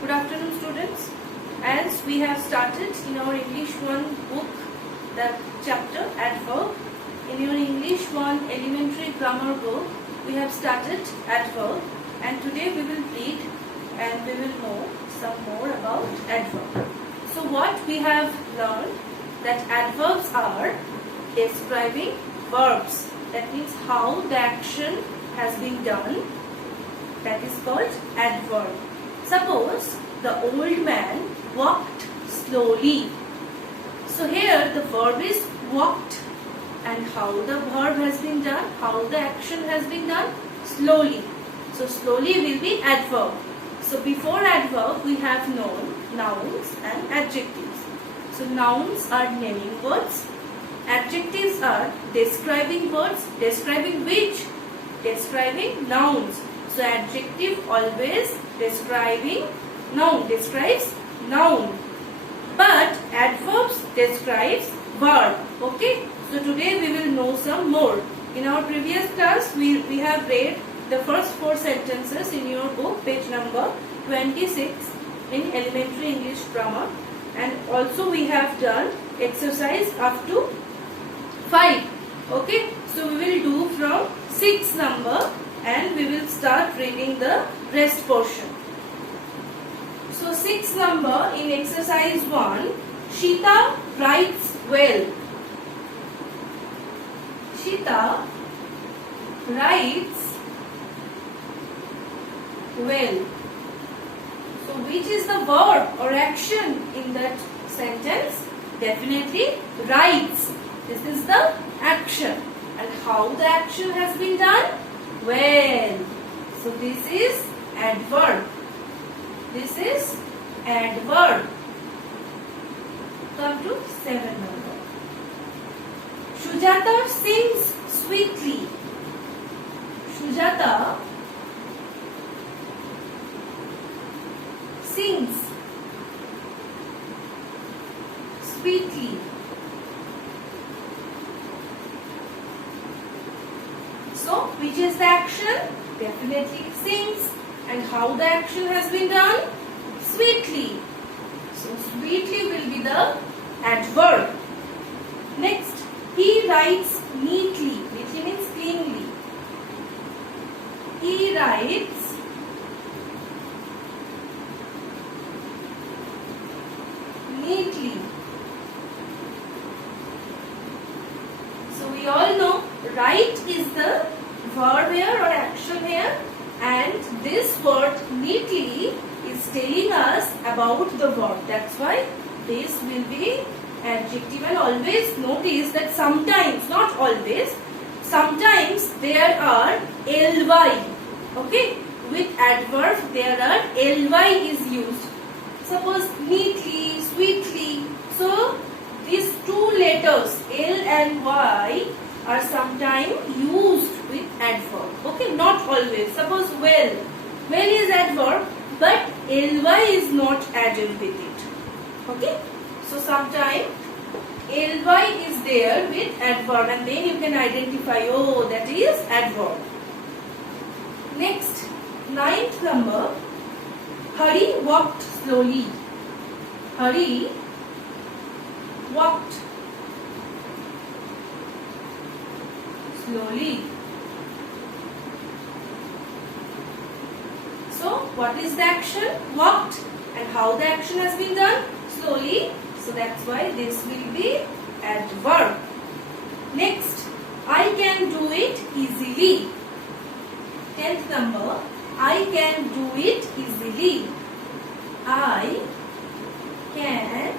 Good afternoon, students. As we have started in our English 1 book, the chapter adverb, in your English 1 elementary grammar book, we have started adverb, and today we will read and we will know some more about adverb. So what we have learned, that adverbs are describing verbs. That means how the action has been done. That is called adverb. Suppose the old man walked slowly. So here the verb is walked, and how the verb has been done, how the action has been done, slowly. So slowly will be adverb. So before adverb we have nouns and adjectives. So nouns are naming words, adjectives are describing words. Describing which? Describing nouns. So adjective always describing noun, describes noun. But adverbs describes verb. Okay. So today we will know some more. In our previous class we have read the first 4 sentences in your book, page number 26 in elementary English grammar, and also we have done exercise up to 5. Okay. So we will do from 6 number and we will start reading the rest portion. So 6 number in exercise 1, Shita writes well. Shita writes well. So which is the verb or action in that sentence? Definitely writes. This is the action. And how the action has been done? Well. So this is adverb. This is adverb. Come to 7 number. Sujata sings sweetly. Sujata sings sweetly. So, which is the action? Definitely sings. And how the action has been done? Sweetly. So, sweetly will be the adverb. Next, he writes neatly. Neatly means cleanly. He writes neatly. So, we all know write is the verb here or action here, and this word neatly is telling us about the verb. That's why this will be adjective. And always notice that sometimes, not always, sometimes there are ly. Okay, with adverb there are ly is used. Suppose neatly, sweetly. So these 2 letters L and Y are sometimes used with adverb. Okay, not always. Suppose well. Well is adverb, but ly is not added with it. Okay, so sometimes ly is there with adverb, and then you can identify, oh, that is adverb. Next, 9th number. Hari walked slowly. Hari walked slowly. So, what is the action? Walked. And how the action has been done? Slowly. So, that's why this will be adverb. Next, I can do it easily. 10th number. I can do it easily. I can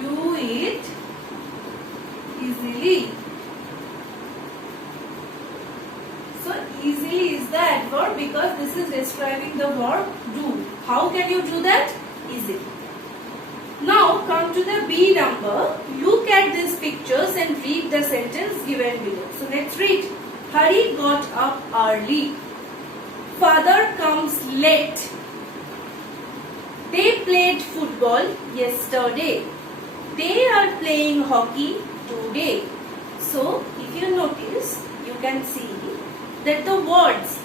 do it easily. So easily is the adverb because this is describing the verb do. How can you do that? Easily. Now come to the B number. Look at these pictures and read the sentence given below. So let's read. Hari got up early. Father comes late. They played football yesterday. They are playing hockey today. So if you notice, you can see that the words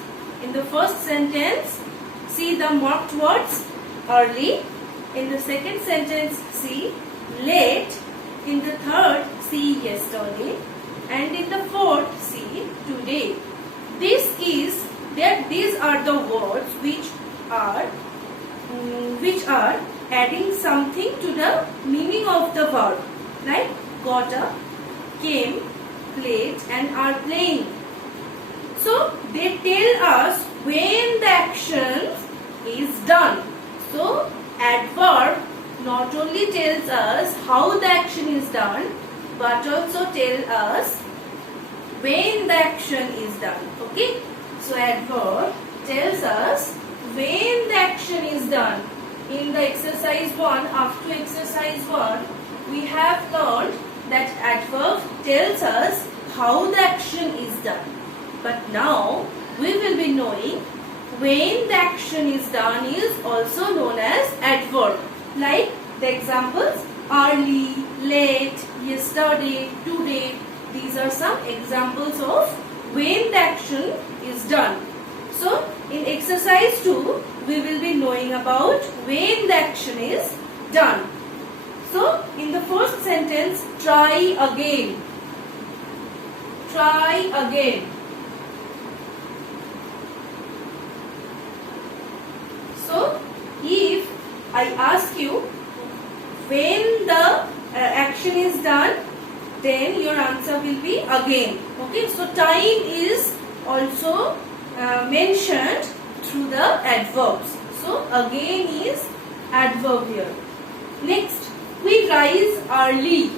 in the first sentence, see the marked words, early. In the second sentence, see late. In the third, see yesterday. And in the fourth, see today. These are the words which are adding something to the meaning of the verb, like got up, came, played, and are playing. So they tell us when the action is done. So adverb not only tells us how the action is done, but also tell us when the action is done. Okay? So adverb tells us when the action is done. In the exercise 1, up to exercise 1, we have learned that adverb tells us how the action is done. But now we will be knowing when the action is done is also known as adverb. Like the examples early, late, yesterday, today. These are some examples of when the action is done. So in exercise 2, we will be knowing about when the action is done. So in the first sentence, try again. Try again. So if I ask you when the action is done, then your answer will be again. Okay, so time is also mentioned through the adverbs. So again is adverb here. Next, we rise early.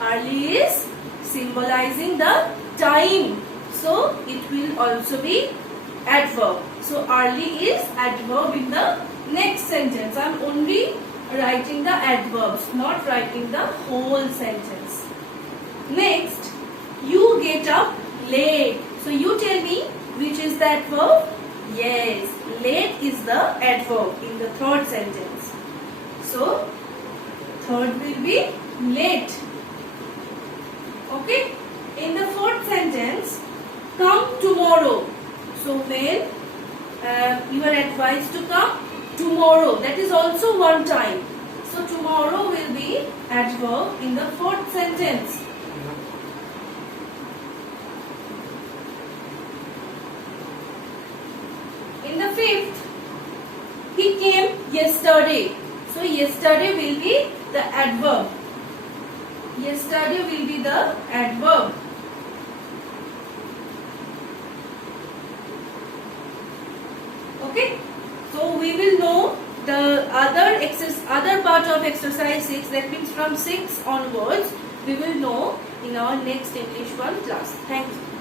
Early is symbolizing the time. So it will also be adverb. So early is adverb in the next sentence. I am only writing the adverbs, not writing the whole sentence. Next, you get up late. So you tell me which is the adverb? Yes, late is the adverb in the third sentence. So third will be late. Okay. In the fourth sentence, come tomorrow. So when you are advised to come tomorrow, that is also one time. So tomorrow will be adverb in the fourth sentence. In the fifth, he came yesterday. So yesterday will be the adverb. Yesterday will be the adverb. Okay. So we will know the other part of exercise 6, that means from 6 onwards we will know in our next English 1 class. Thank you.